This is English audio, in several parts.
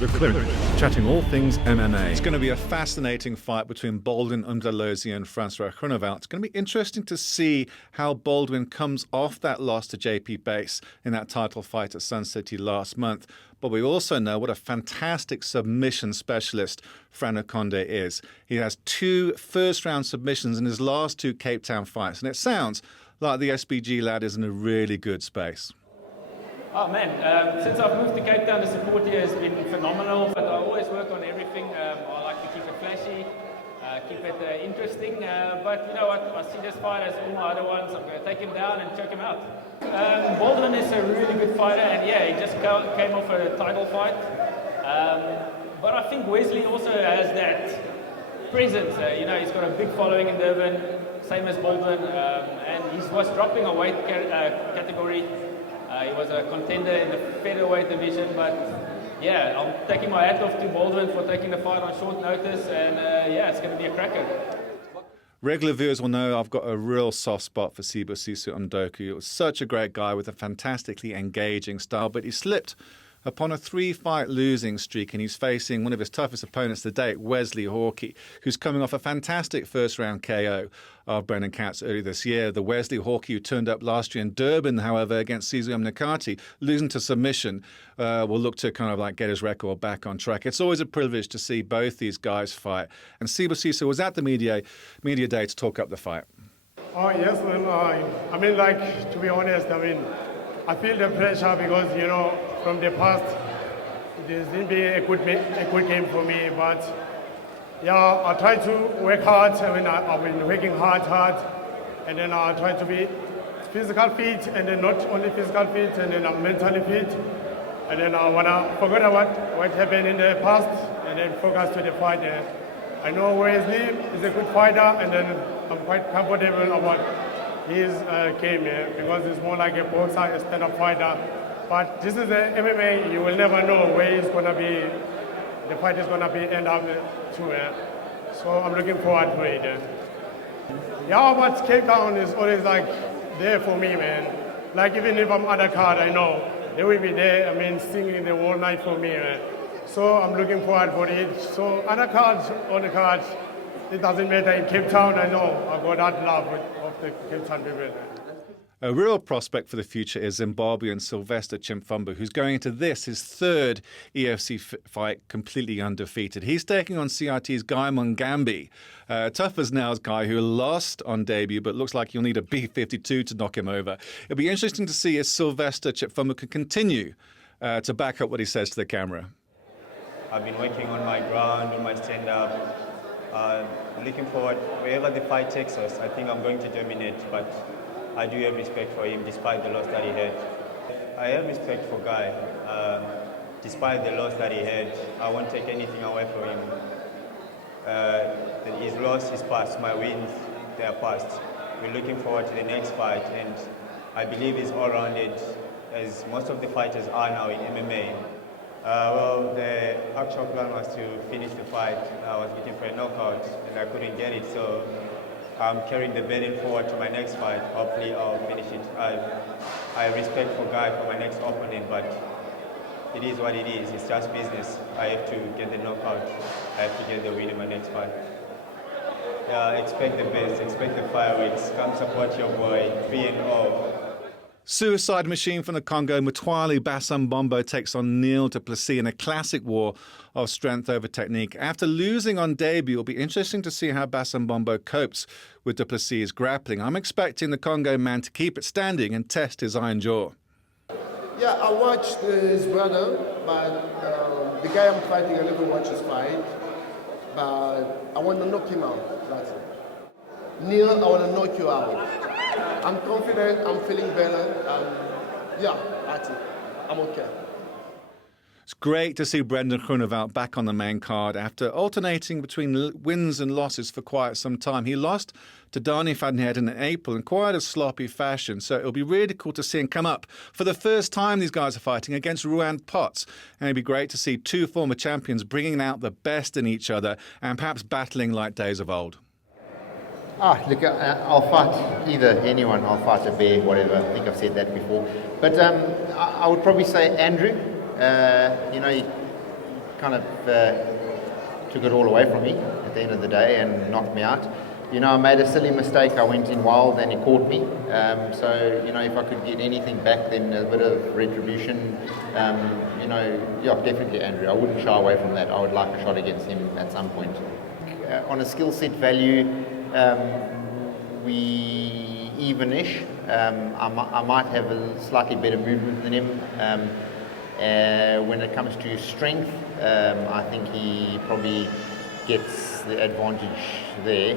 The Clinic, chatting all things MMA. It's going to be a fascinating fight between Baldwin Umdalose and Francois Groenewoud. It's going to be interesting to see how Baldwin comes off that loss to JP Bass in that title fight at Sun City last month. But we also know what a fantastic submission specialist Fran Okonde is. He has 2 first-round submissions in his last 2 Cape Town fights, and it sounds like the SBG lad is in a really good space. Oh man, since I've moved to Cape Town, the support here has been phenomenal, but I always work on everything. I like to keep it flashy, keep it interesting, but you know what, I see this fight as all my other ones. I'm going to take him down and choke him out. Baldwin is a really good fighter, and yeah, he just came off a title fight, but I think Wesley also has that presence. You know, he's got a big following in Durban, same as Baldwin, and he was dropping a weight category. He was a contender in the featherweight division, but yeah, I'm taking my hat off to Baldwin for taking the fight on short notice, and yeah, it's going to be a cracker. Regular viewers will know I've got a real soft spot for Sibusiso Ndoku. He was such a great guy with a fantastically engaging style, but he slipped upon a 3-fight losing streak, and he's facing one of his toughest opponents to date, Wesley Hawkey, who's coming off a fantastic first-round KO of Brendan Katz earlier this year. The Wesley Hawkey who turned up last year in Durban, however, against Cezar Mnikati, losing to submission, will look to kind of like get his record back on track. It's always a privilege to see both these guys fight. And Sibusiso was at the media day to talk up the fight. Oh, yes, well, I mean, like, to be honest, I mean, I feel the pressure because, you know, from the past, it didn't be a good game for me, but yeah, I try to work hard. I mean, I've been working hard, and then I try to be physical fit, and then not only physical fit, and then I'm mentally fit, and then I wanna forget about what happened in the past, and then focus to the fight. I know Wesley is a good fighter, and then I'm quite comfortable about his game because it's more like a boxer, a stand-up fighter. But this is the MMA. You will never know where it's gonna be. The fight is gonna be end up to. So I'm looking forward to it. Yeah, but Cape Town is always like there for me, man. Like even if I'm undercard, I know they will be there. I mean, singing the whole night for me, man. So I'm looking forward for it. So undercards, on the cards, it doesn't matter. In Cape Town, I know I got that love of the Cape Town people. A real prospect for the future is Zimbabwean Sylvester Chimfumba, who's going into this, his 3rd EFC fight, completely undefeated. He's taking on CIT's Guy Mungambi, tough as nails guy who lost on debut, but looks like you'll need a B52 to knock him over. It'll be interesting to see if Sylvester Chimfumba can continue to back up what he says to the camera. I've been working on my ground, on my stand-up. Looking forward, wherever the fight takes us, I think I'm going to dominate, but I do have respect for him despite the loss that he had. I have respect for Guy. Despite the loss that he had, I won't take anything away from him. His loss is past, my wins, they are past. We're looking forward to the next fight, and I believe he's all-rounded, as most of the fighters are now in MMA. Well, the actual plan was to finish the fight. I was looking for a knockout, and I couldn't get it, so I'm carrying the burden forward to my next fight. Hopefully I'll finish it. I respect for Guy for my next opponent, but it is what it is. It's just business. I have to get the knockout. I have to get the win in my next fight. Yeah, expect the best. Expect the fireworks. Come support your boy. 3-0. Suicide machine from the Congo, Mutwali Basambombo takes on Neil du Plessis in a classic war of strength over technique. After losing on debut, it'll be interesting to see how Basambombo copes with du Plessis' grappling. I'm expecting the Congo man to keep it standing and test his iron jaw. Yeah, I watched his brother, but the guy I'm fighting, I never watched his fight. But I want to knock him out, that's it. Neil, I want to knock you out. I'm confident, I'm feeling better, yeah, that's it. I'm okay. It's great to see Brendan Groenewoud back on the main card after alternating between wins and losses for quite some time. He lost to Dani van Heerden in April in quite a sloppy fashion, so it'll be really cool to see him come up for the first time these guys are fighting against Ruan Potts. And it'd be great to see 2 former champions bringing out the best in each other and perhaps battling like days of old. Look, I'll fight either anyone. I'll fight a bear, whatever. I think I've said that before. But I would probably say Andrew. kind of took it all away from me at the end of the day and knocked me out. You know, I made a silly mistake. I went in wild and he caught me. So, you know, if I could get anything back, then a bit of retribution. You know, yeah, definitely Andrew. I wouldn't shy away from that. I would like a shot against him at some point. On a skill set value, we even-ish. I might have a slightly better movement than him. When it comes to strength, I think he probably gets the advantage there.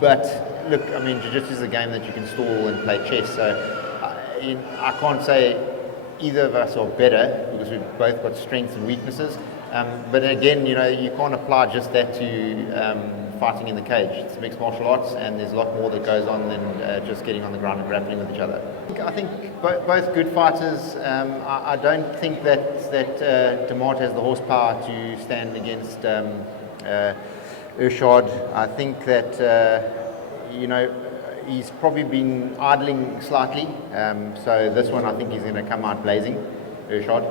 But look, I mean, jiu-jitsu is a game that you can stall and play chess, so I can't say either of us are better because we've both got strengths and weaknesses. But again, you know, you can't apply just that to fighting in the cage. It's mixed martial arts, and there's a lot more that goes on than just getting on the ground and grappling with each other. I think both good fighters. I don't think that Demart has the horsepower to stand against Urshad. I think that you know, he's probably been idling slightly. So this one, I think he's going to come out blazing, Urshad.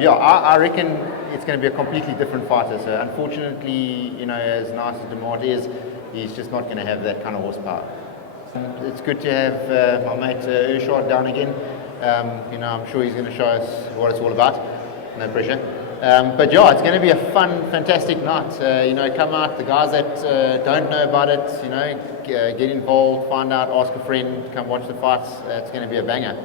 Yeah, I reckon it's going to be a completely different fighter. So unfortunately, you know, as nice as Demart is, he's just not going to have that kind of horsepower. It's good to have my mate Urshad down again. You know, I'm sure he's going to show us what it's all about. No pressure. But yeah, it's going to be a fun, fantastic night. You know, come out, the guys that don't know about it, you know, get involved, find out, ask a friend, come watch the fights. It's going to be a banger.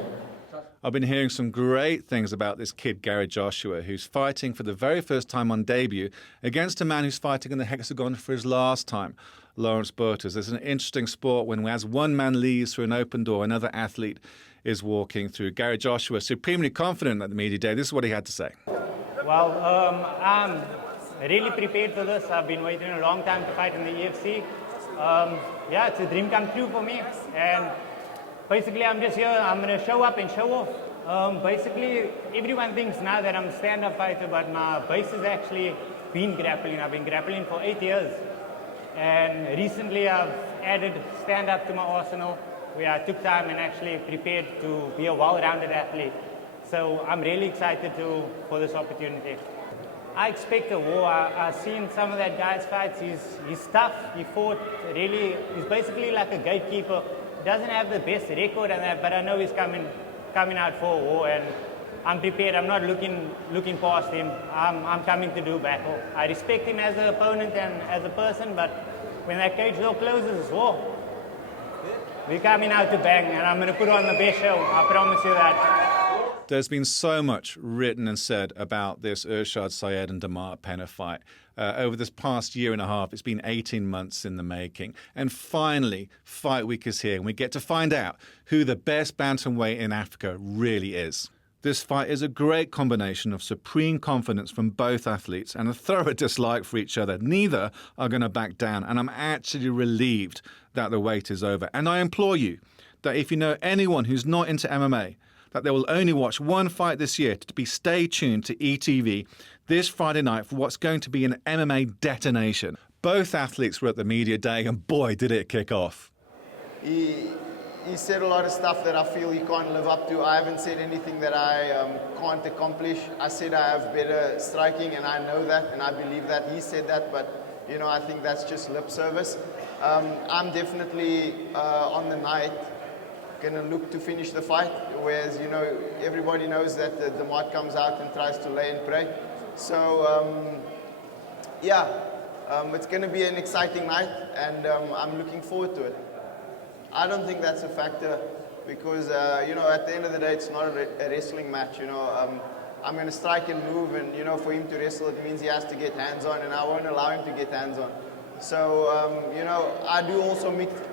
I've been hearing some great things about this kid, Gary Joshua, who's fighting for the very first time on debut against a man who's fighting in the hexagon for his last time, Lawrence Burters. It's an interesting sport when, as one man leaves through an open door, another athlete is walking through. Gary Joshua, supremely confident at the media day. This is what he had to say. Well, I'm really prepared for this. I've been waiting a long time to fight in the EFC. Yeah, it's a dream come true for me. And basically, I'm just here. I'm going to show up and show off. Basically, everyone thinks now that I'm a stand-up fighter, but my base has actually been grappling. I've been grappling for 8 years. And recently, I've added stand-up to my arsenal, where I took time and actually prepared to be a well-rounded athlete. So I'm really excited for this opportunity. I expect a war. I've seen some of that guy's fights. He's tough. He fought really. He's basically like a gatekeeper. Doesn't have the best record and that, but I know he's coming out for a war, and I'm prepared. I'm not looking past him. I'm coming to do battle. I respect him as an opponent and as a person, but when that cage door closes, it's war. We're coming out to bang, and I'm going to put on the best show. I promise you that. There's been so much written and said about this Urshad Syed and Demart Penner fight. Over this past year and a half, it's been 18 months in the making. And finally, Fight Week is here, and we get to find out who the best bantamweight in Africa really is. This fight is a great combination of supreme confidence from both athletes and a thorough dislike for each other. Neither are going to back down, and I'm actually relieved that the wait is over. And I implore you that if you know anyone who's not into MMA, that they will only watch one fight this year, to stay tuned to ETV this Friday night for what's going to be an MMA detonation. Both athletes were at the media day, and boy, did it kick off. He said a lot of stuff that I feel he can't live up to. I haven't said anything that I can't accomplish. I said I have better striking, and I know that, and I believe that. He said that, but you know, I think that's just lip service. I'm definitely on the night going to look to finish the fight, whereas, you know, everybody knows that the Demart comes out and tries to lay and pray. So, yeah, it's going to be an exciting night, and I'm looking forward to it. I don't think that's a factor because, you know, at the end of the day, it's not a wrestling match, you know. I'm going to strike and move, and, you know, for him to wrestle, it means he has to get hands-on, and I won't allow him to get hands-on. So, you know, I do also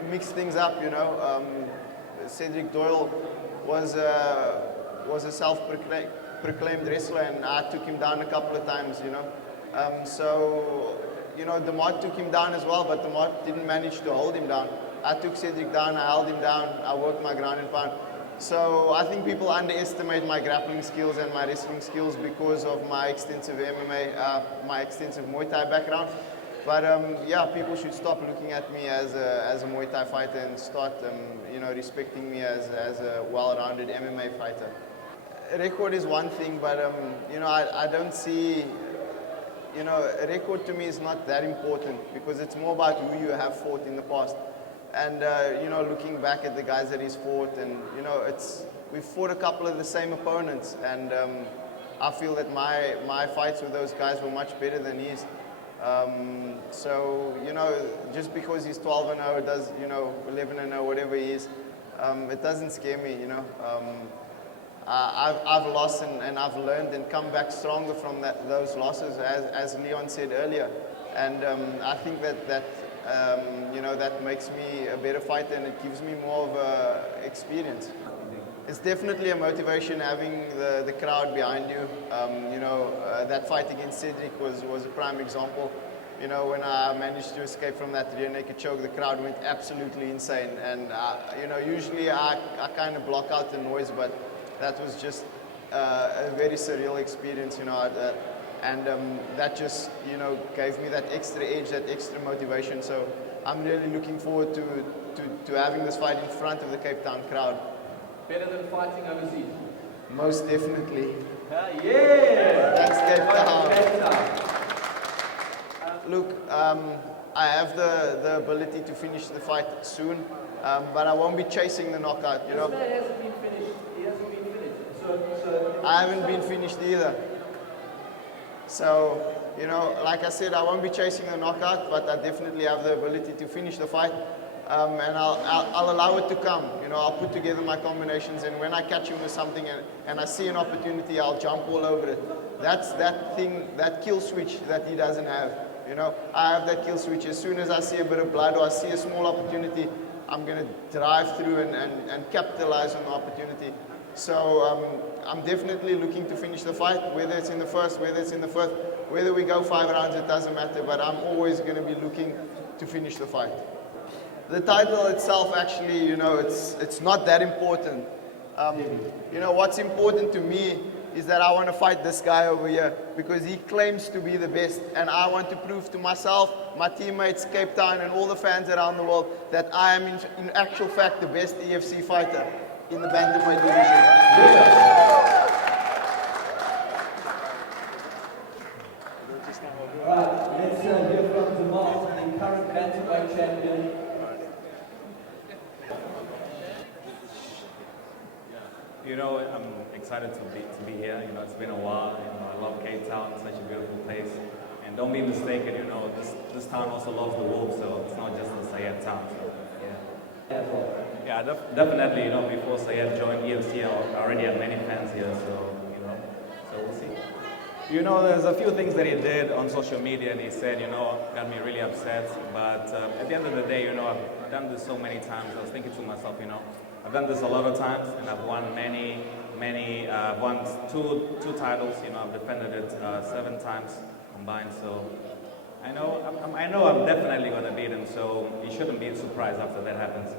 mix things up, you know. Cedric Doyle was a self-proclaimed wrestler, and I took him down a couple of times, you know. So, you know, Demart took him down as well, but Demart didn't manage to hold him down. I took Cedric down, I held him down, I worked my ground and pound. So I think people underestimate my grappling skills and my wrestling skills because of my extensive MMA, my extensive Muay Thai background. But yeah, people should stop looking at me as a Muay Thai fighter and start, you know, respecting me as a well-rounded MMA fighter. record is one thing, but you know, I don't see, you know, a record to me is not that important because it's more about who you have fought in the past. And you know, looking back at the guys that he's fought, and you know, we've fought a couple of the same opponents, and I feel that my fights with those guys were much better than his. So you know, just because he's 12-0, does, you know, 11-0, whatever he is, it doesn't scare me. You know, I've lost and I've learned and come back stronger from those losses, as Leon said earlier, and I think that you know, that makes me a better fighter and it gives me more of a experience. It's definitely a motivation having the crowd behind you. You know, that fight against Cedric was a prime example. You know, when I managed to escape from that rear naked choke, the crowd went absolutely insane. And you know, usually I kind of block out the noise, but that was just a very surreal experience. You know, and that just, you know, gave me that extra edge, that extra motivation. So I'm really looking forward to having this fight in front of the Cape Town crowd. Better than fighting overseas? Most definitely. Yeah! Thanks, Cape Town. Cape Town. Look, I have the ability to finish the fight soon, but I won't be chasing the knockout, you know. This man hasn't been finished. He hasn't been finished. So I haven't been finished either. So, you know, like I said, I won't be chasing the knockout, but I definitely have the ability to finish the fight. And I'll allow it to come. You know, I'll put together my combinations, and when I catch him with something and I see an opportunity, I'll jump all over it. That's that thing, that kill switch that he doesn't have. You know, I have that kill switch. As soon as I see a bit of blood or I see a small opportunity, I'm going to drive through and capitalize on the opportunity. So I'm definitely looking to finish the fight, whether it's in the first, whether it's in the fifth, whether we go 5 rounds, it doesn't matter, but I'm always going to be looking to finish the fight. The title itself, actually, you know, it's not that important. You know, what's important to me is that I want to fight this guy over here because he claims to be the best, and I want to prove to myself, my teammates, Cape Town, and all the fans around the world that I am in actual fact the best EFC fighter in the bantamweight division. Alright, let's hear from Jamal, the current bantamweight champion. You know, I'm excited to be here. You know, it's been a while. You know, I love Cape Town. It's such a beautiful place. And don't be mistaken. You know, this town also loves the Wolves, so it's not just the Sayed town. So yeah. Yeah, definitely. You know, before Sayed joined EFC, I already had many fans here. So you know, so we'll see. You know, there's a few things that he did on social media, and he said, you know, got me really upset. But at the end of the day, you know, I've done this so many times. I was thinking to myself, you know, I've done this a lot of times, and I've won many. I've won two titles. You know, I've defended it 7 times combined. So I know I'm definitely going to beat him. So he shouldn't be surprised after that happens.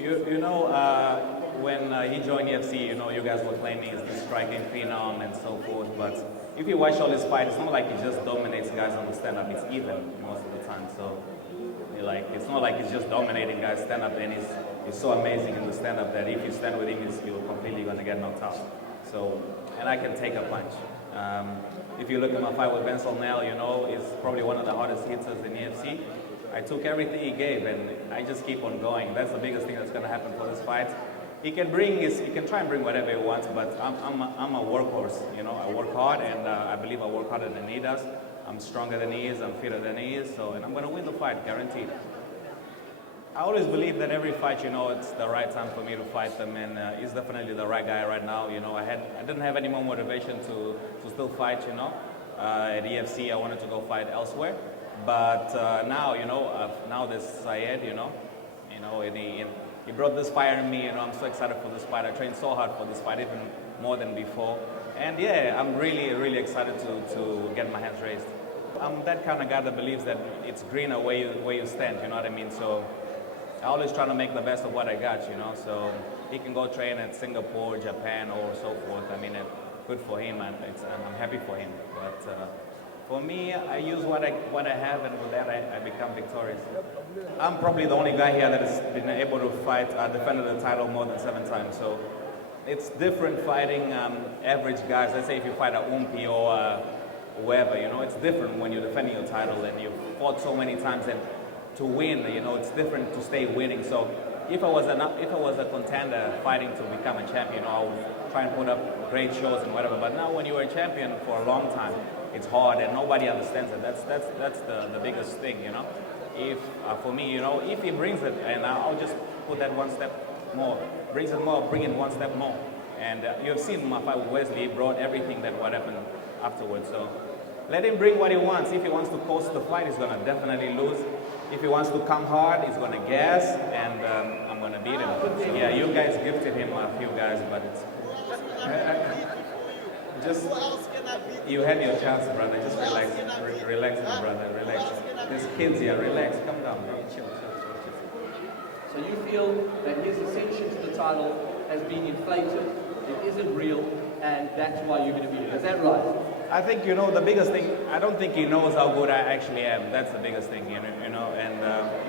You know, when he joined EFC, you know, you guys were claiming he's the striking phenom and so forth. But if you watch all his fights, it's not like he just dominates guys on the stand-up. It's even most of the time. So like, it's not like he's just dominating guys stand-up, and he's so amazing in the stand-up that if you stand with him, you're completely going to get knocked out. So, and I can take a punch. If you look at my fight with Benson Nell, you know, he's probably one of the hardest hitters in EFC. I took everything he gave, and I just keep on going. That's the biggest thing that's going to happen for this fight. He can try and bring whatever he wants, but I'm a workhorse. You know, I work hard, and I believe I work harder than he does. I'm stronger than he is. I'm fitter than he is. So, and I'm going to win the fight, guaranteed. I always believe that every fight, you know, it's the right time for me to fight them, and he's definitely the right guy right now. You know, I didn't have any more motivation to still fight, you know. At EFC, I wanted to go fight elsewhere, but now, you know, now there's Sayed, you know, and he brought this fire in me. You know, I'm so excited for this fight. I trained so hard for this fight, even more than before, and yeah, I'm really, really excited to get my hands raised. I'm that kind of guy that believes that it's greener where you stand. You know what I mean? So I always try to make the best of what I got, you know, so he can go train at Singapore, Japan, or so forth. I mean, good for him, and I'm happy for him. But for me, I use what I have, and with that, I become victorious. I'm probably the only guy here that has been able to fight, defended the title more than 7 times, so it's different fighting average guys. Let's say if you fight a Umpi or whoever, you know, it's different when you're defending your title and you've fought so many times, and to win, you know, it's different to stay winning. So if I was a contender fighting to become a champion, I would try and put up great shows and whatever. But now when you were a champion for a long time, it's hard and nobody understands it. That's the biggest thing, you know. If for me, you know, if he brings it, and I'll just put that one step more, brings it more, bring it one step more. And you have seen my fight with Wesley, he brought everything that what happened afterwards. So let him bring what he wants. If he wants to coast the fight, he's gonna definitely lose. If he wants to come hard, he's gonna gas, and I'm gonna beat him. So yeah, you guys gifted him a few guys, but it's just you had your chance, brother. Just relax, relax, my brother, relax. There's kids here, relax, calm down, bro. Chill. So you feel that his ascension to the title has been inflated, it isn't real, and that's why you're going to beat him. Is that right? I think, you know, the biggest thing, I don't think he knows how good I actually am. That's the biggest thing, you know. And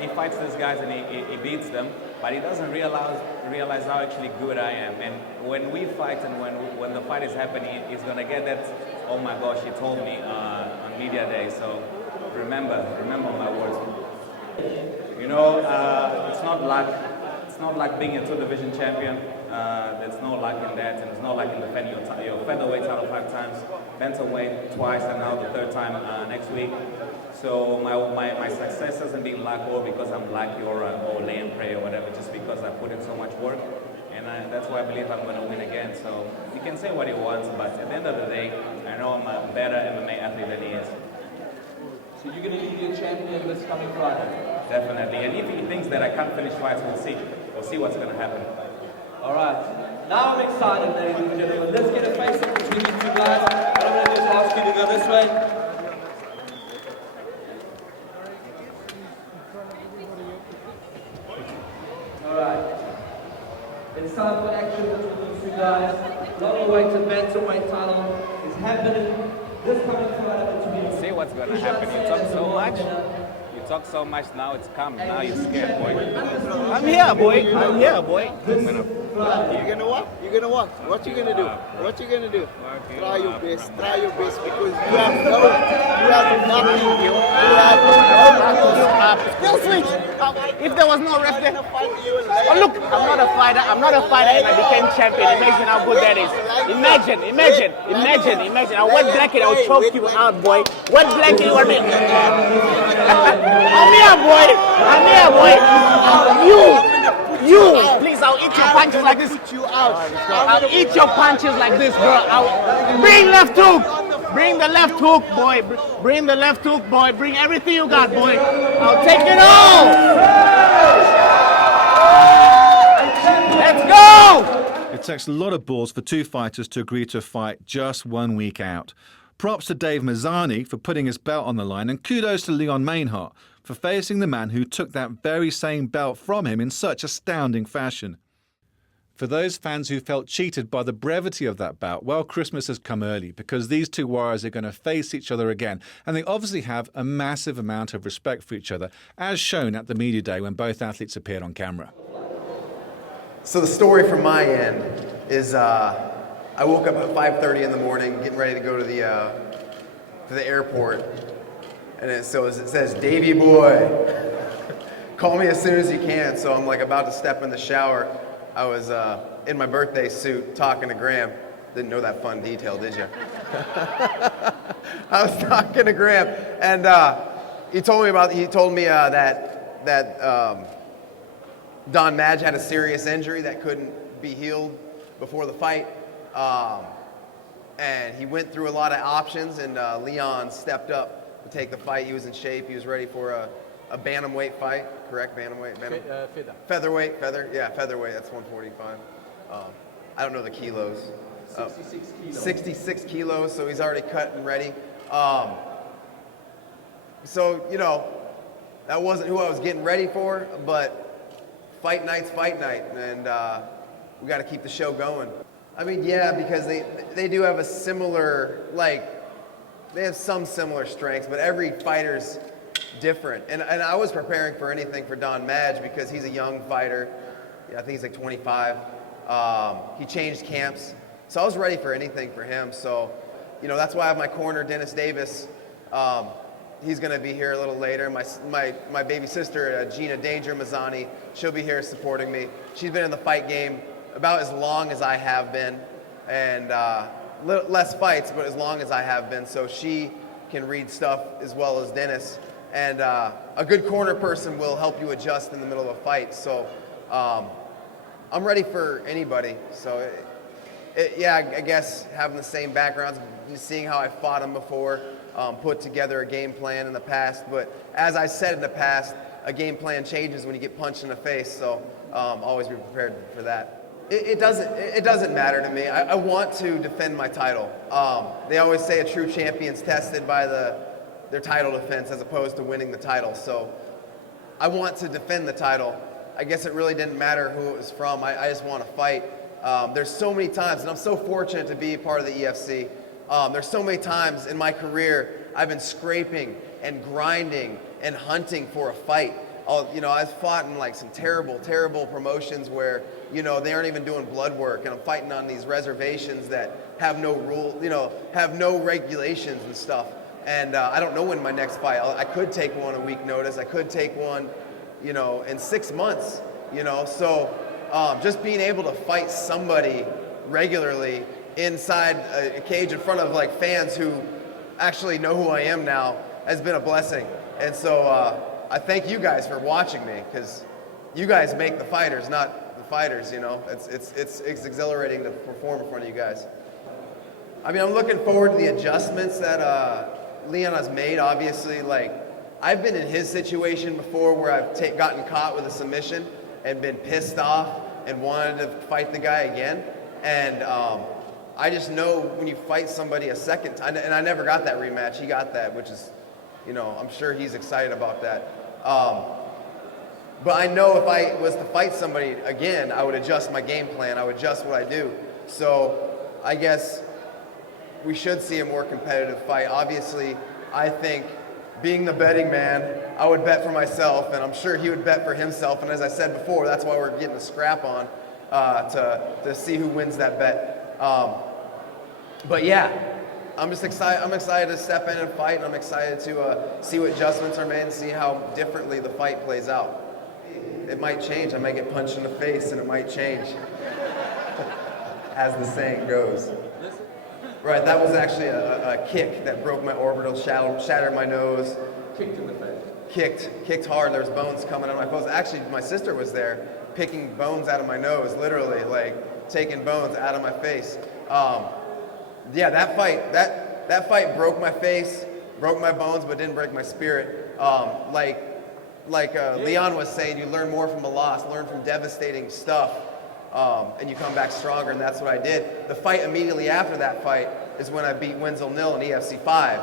he fights these guys and he beats them, but he doesn't realize how actually good I am. And when we fight and when the fight is happening, he's gonna get that. Oh my gosh, he told me on media day. So remember my words. You know, it's not like being a 2-division champion. There's no luck in that, and there's no luck in defending your featherweight title 5 times, bantamweight twice, and now the 3rd time next week. So my success hasn't been luck or because I'm lucky or lay and pray or whatever, just because I put in so much work, and that's why I believe I'm going to win again. So he can say what he wants, but at the end of the day, I know I'm a better MMA athlete than he is. So you're going to be a champion this coming Friday? Definitely, and if he thinks that I can't finish fights, we'll see. We'll see what's going to happen. All right. Now I'm excited, ladies and gentlemen. Let's get a face-off between these two guys. What I'm going to do is ask you to go this way. All right. It's time for action between these two guys. Long-awaited bantamweight title is happening this coming Friday between. See what's going to happen. You talk so much. Talk so much, now it's coming. Now you're scared, boy. I'm here, boy. I'm here, boy. You're gonna what? You're gonna what? What you gonna do? What you gonna do? Try your best. Try your best because you have nothing. You have no switch. If there was no ref there, oh look, I'm not a fighter and I became champion. Imagine how good that is. Imagine. I wet blanket, I'll choke you out, boy. Wet blanket, you want me? I'm here, boy. You, please, I'll eat your punches like this. I'll eat your punches like this, bro. Bring left hook. Bring the left hook, boy. Bring the left hook, boy. Bring everything you got, boy. I'll take it all. Let's go. It takes a lot of balls for 2 fighters to agree to fight just 1 week out. Props to Dave Mazany for putting his belt on the line, and kudos to Leon Mynhardt for facing the man who took that very same belt from him in such astounding fashion. For those fans who felt cheated by the brevity of that bout, well, Christmas has come early because these 2 warriors are going to face each other again, and they obviously have a massive amount of respect for each other, as shown at the media day when both athletes appeared on camera. So the story from my end is I woke up at 5:30 in the morning, getting ready to go to the airport, and it says, "Davey boy, call me as soon as you can." So I'm like about to step in the shower. I was in my birthday suit talking to Graham. Didn't know that fun detail, did you? I was talking to Graham, and he told me that Don Madge had a serious injury that couldn't be healed before the fight. And he went through a lot of options, and Leon stepped up to take the fight. He was in shape. He was ready for a bantamweight fight, correct? Bantamweight? Featherweight. Featherweight. That's 145. I don't know the kilos. 66 kilos. 66 kilos, so he's already cut and ready. So, you know, that wasn't who I was getting ready for, but fight night's fight night, and we got to keep the show going. I mean, yeah, because they do have a similar, they have some similar strengths, but every fighter's different. And I was preparing for anything for Don Madge because he's a young fighter. Yeah, I think he's like 25. He changed camps. So I was ready for anything for him. So, that's why I have my corner, Dennis Davis. He's going to be here a little later. My baby sister, Gina Danger Mazany, she'll be here supporting me. She's been in the fight game about as long as I have been, and less fights, but as long as I have been. So she can read stuff as well as Dennis. And a good corner person will help you adjust in the middle of a fight. So I'm ready for anybody. So I guess having the same backgrounds, seeing how I fought them before, put together a game plan in the past. But as I said in the past, a game plan changes when you get punched in the face. So always be prepared for that. It doesn't matter to me. I want to defend my title. They always say a true champion's tested by their title defense as opposed to winning the title. So I want to defend the title. I guess it really didn't matter who it was from. I just want to fight. There's so many times, and I'm so fortunate to be a part of the EFC. There's so many times in my career I've been scraping and grinding and hunting for a fight. I've fought in like some terrible, terrible promotions where, they aren't even doing blood work, and I'm fighting on these reservations that have no rule, have no regulations and stuff. And I don't know when my next fight. I could take one a week notice. I could take one, in 6 months. So just being able to fight somebody regularly inside a cage in front of like fans who actually know who I am now has been a blessing. And so I thank you guys for watching me, because you guys make the fighters, not the fighters. It's exhilarating to perform in front of you guys. I mean, I'm looking forward to the adjustments that Leon has made. Obviously, like, I've been in his situation before where I've gotten caught with a submission and been pissed off and wanted to fight the guy again. And I just know when you fight somebody a second time, and I never got that rematch. He got that, which is, I'm sure he's excited about that. But I know if I was to fight somebody again, I would adjust my game plan. I would adjust what I do. So I guess we should see a more competitive fight. Obviously, I think being the betting man, I would bet for myself, and I'm sure he would bet for himself. And as I said before, that's why we're getting a scrap on to see who wins that bet. But yeah, I'm just excited. I'm excited to step in and fight, and I'm excited to see what adjustments are made and see how differently the fight plays out. It might change. I might get punched in the face, and it might change, as the saying goes. Right, that was actually a kick that broke my orbital, shattered my nose. Kicked in the face. Kicked hard. There was bones coming out of my nose. Actually, my sister was there, picking bones out of my nose, literally, like taking bones out of my face. Yeah, that fight broke my face, broke my bones, but didn't break my spirit. Like Leon was saying, you learn more from a loss, learn from devastating stuff, and you come back stronger, and that's what I did. The fight immediately after that fight is when I beat Wenzel Nil in EFC 5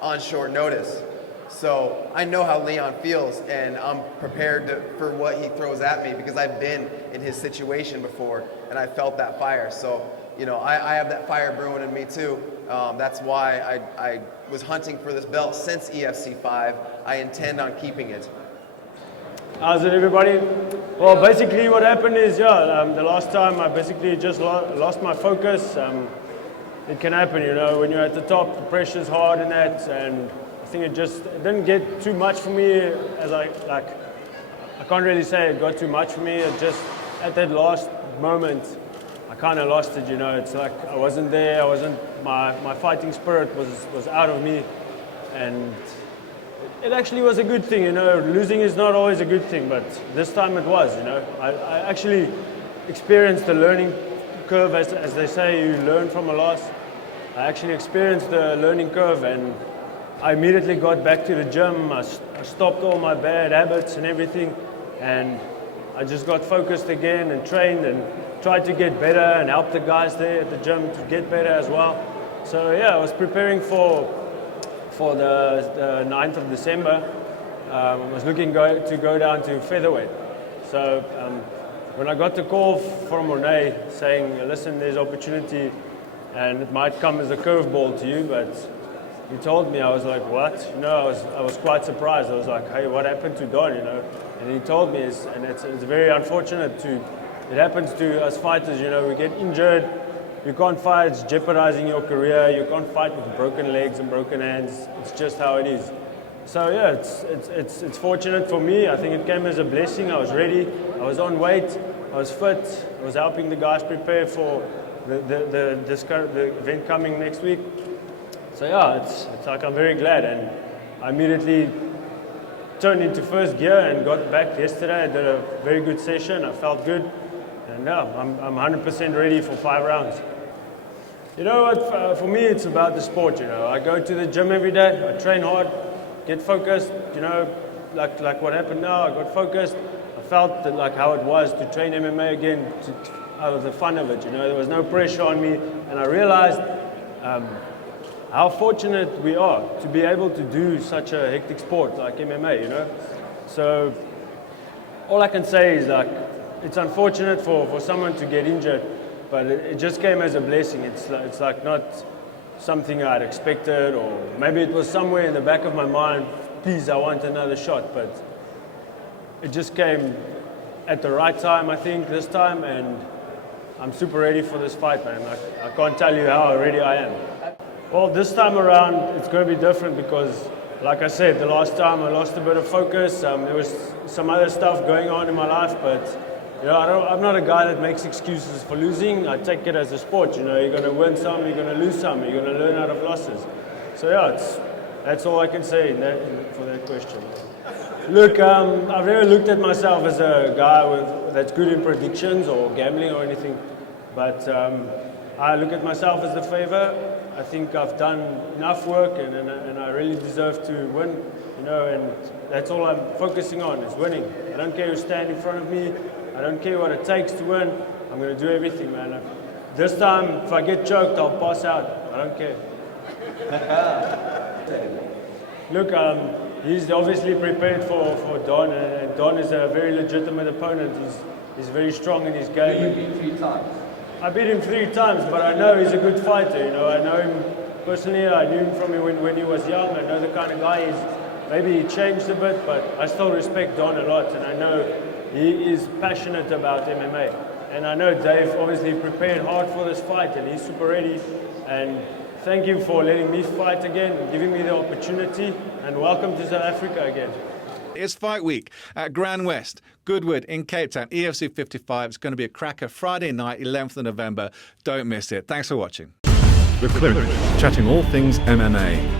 on short notice. So I know how Leon feels, and I'm prepared for what he throws at me, because I've been in his situation before, and I felt that fire. So, I have that fire brewing in me too. That's why I was hunting for this belt since EFC 5. I intend on keeping it. How's it, everybody? Well, basically what happened is, the last time I basically just lost my focus. It can happen, when you're at the top, the pressure's hard and that, and I think it didn't get too much for me, as I can't really say it got too much for me. It just, at that last moment, I kind of lost it, It's like I wasn't there, my fighting spirit was out of me, and it actually was a good thing, Losing is not always a good thing, but this time it was, I actually experienced the learning curve, as they say, you learn from a loss. I actually experienced the learning curve, and I immediately got back to the gym. I stopped all my bad habits and everything, and I just got focused again and trained and tried to get better and help the guys there at the gym to get better as well. So yeah, I was preparing for the 9th of December. I was looking to go down to featherweight. So when I got the call from Rene saying, listen, there's opportunity and it might come as a curveball to you, but he told me, I was like, what? I was quite surprised. I was like, hey, what happened to Don, And he told me, and it's very unfortunate to it happens to us fighters, you know, we get injured, you can't fight, it's jeopardizing your career, you can't fight with broken legs and broken hands, it's just how it is. So yeah, it's fortunate for me. I think it came as a blessing. I was ready, I was on weight, I was fit, I was helping the guys prepare for the event coming next week. So yeah, it's like I'm very glad, and I immediately turned into first gear and got back yesterday. I did a very good session, I felt good, and yeah, I'm 100% ready for 5 rounds. You know what, for me it's about the sport, you know. I go to the gym every day, I train hard, get focused, you know, like what happened now, I got focused. I felt that like how it was to train MMA again, out of the fun of it, you know. There was no pressure on me, and I realized how fortunate we are to be able to do such a hectic sport like MMA, you know. So all I can say is like, it's unfortunate for someone to get injured, but it just came as a blessing. It's like not something I'd expected, or maybe it was somewhere in the back of my mind, please, I want another shot, but it just came at the right time, I think, this time, and I'm super ready for this fight, man. I can't tell you how ready I am. Well, this time around, it's going to be different because, like I said, the last time I lost a bit of focus. There was some other stuff going on in my life, but you know, I'm not a guy that makes excuses for losing. I take it as a sport. You know, you're going to win some, you're going to lose some, you're going to learn out of losses. So yeah, that's all I can say for that question. Look, I've never looked at myself as a guy that's good in predictions or gambling or anything, but I look at myself as the favor. I think I've done enough work, and I really deserve to win, you know, and that's all I'm focusing on, is winning. I don't care who stands in front of me. I don't care what it takes to win. I'm going to do everything, man. This time, if I get choked, I'll pass out. I don't care. Look, he's obviously prepared for Don, and Don is a very legitimate opponent. He's very strong in his game. You beat 3 times. I beat him 3 times, but I know he's a good fighter. You know, I know him personally. I knew him from when he was young. I know the kind of guy he is. Maybe he changed a bit, but I still respect Don a lot, and I know he is passionate about MMA. And I know Dave obviously prepared hard for this fight, and he's super ready. And thank you for letting me fight again, and giving me the opportunity, and welcome to South Africa again. It's fight week at Grand West, Goodwood in Cape Town, EFC 55. It's going to be a cracker Friday night, 11th of November. Don't miss it. Thanks for watching. The Clinic, chatting all things MMA.